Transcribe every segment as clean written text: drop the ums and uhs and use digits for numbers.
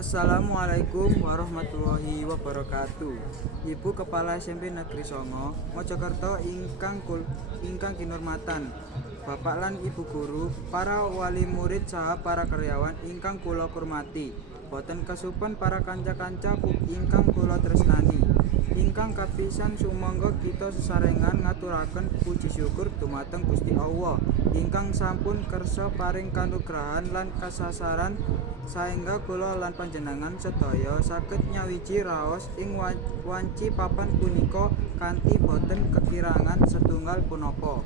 Assalamualaikum warahmatullahi wabarakatuh. Ibu Kepala SMP Negeri Songo, Mojokerto ingkang kinurmatan, Bapak lan Ibu guru, para wali murid saha para karyawan ingkang kula hormati. Boten kesupen para kanca-kanca ingkang kula tresnani. Ingkang kapisan sumangga kita sesarengan ngaturaken puji syukur dumateng Gusti Allah ingkang sampun kersa paring kanugrahan lan kasasaran saengga kula lan panjenengan sedaya saged nyawiji raos ing wanci papan punika kanthi boten kekirangan setunggal punapa.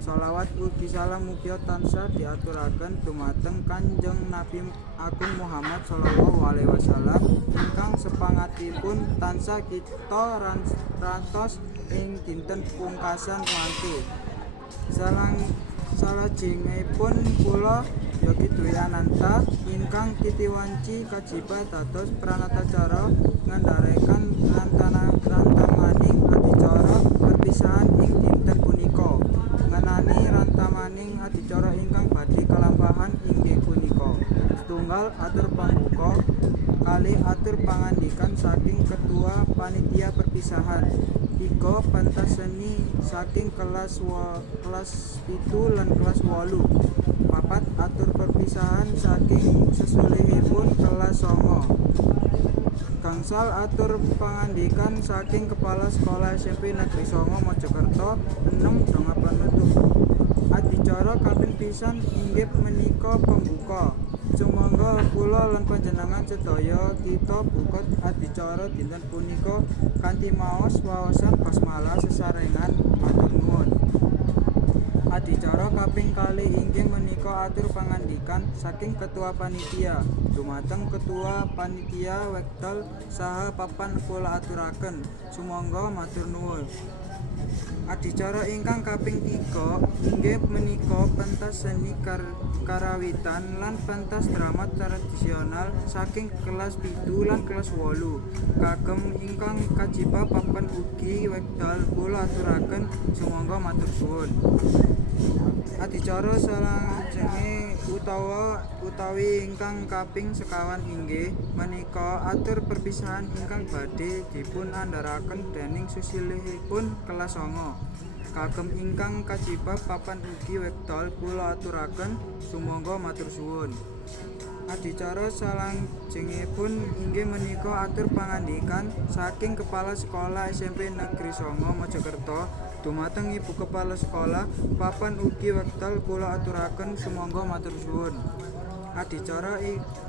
Sholawat ugi salam mugia tansah diaturaken dumateng Kanjeng Nabi Agung Muhammad sallallahu alaihi wasallam ingkang sepangatipun tansah kita rantos ing dinten pungkasan mangke. Salajengipun kula Yogi Dwi Ananta ingkang titiwanci kajibat dados pranatacara ngendharekaken rantamaning adicara perpisahan ing dinten punika. Ngenani rantamaning adicara ingkang badhe kalampahan inggih punika: setunggal atur pambuka, kalih atur pangandikan saking ketua panitia perpisahan, 3 pentas seni saking kelas 7 lan kelas 8, 4 atur perpisahan saking sesulihipun kelas 9, gangsal atur pangandikan saking Kepala Sekolah SMP Negeri Songo Mojokerto, 6 donga panutup. Adicara kaping pisan inggih menika pembuka. Sumangga kula lan panjenengan sedaya kita buka adicara dinten punika kanthi maos waosan basmalah sesarengan matur nuwun. Adicara kaping kalih inggih menika atur pangandikan saking ketua panitia dumateng ketua panitia wekdal saha papan kula aturaken. Sumangga matur nuwun. Adicara ingkang kaping 3 inggih menika pentas seni karawitan lan pentas drama tradisional saking kelas 7 lan kelas 8. Kagem ingkang kajiba papan ugi wekdal kula aturaken sumangga matur suwun. Adicara salajenge utawi ingkang kaping sekawan inggih menika atur perpisahan ingkang badhe dipun andharaken dening susilihipun kelas 9. Kagem ingkang kajiba papan ugi wekdal kula aturaken sumangga matur suwun. Adicara salajengipun inggih menika atur pangandikan saking Kepala Sekolah SMP Negeri Songo Mojokerto dumateng Ibu Kepala Sekolah, papan ugi wekdal kula aturaken sumangga matur suwun. Adicara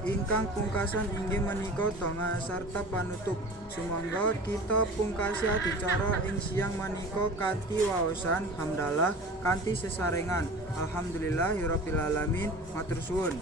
ingkang pungkasan inggih menika donga sarta panutup. Sumangga kita pungkasi adicara ing siang menika kanthi waosan hamdalah kanthi sesarengan alhamdulillahirabbil alamin matur suwun.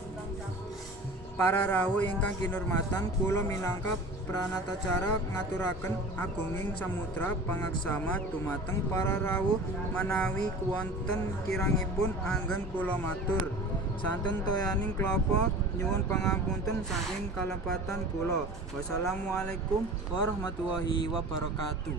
Para rawuh ingkang kinurmatan, kula minangka pranatacara ngaturaken agunging samudra pangaksama dumateng para rawuh manawi wonten kirangipun anggen kula matur santun toyaning klapa nyuwun pangapunten saking kalepatan kula. Wassalamualaikum warahmatullahi wabarakatuh.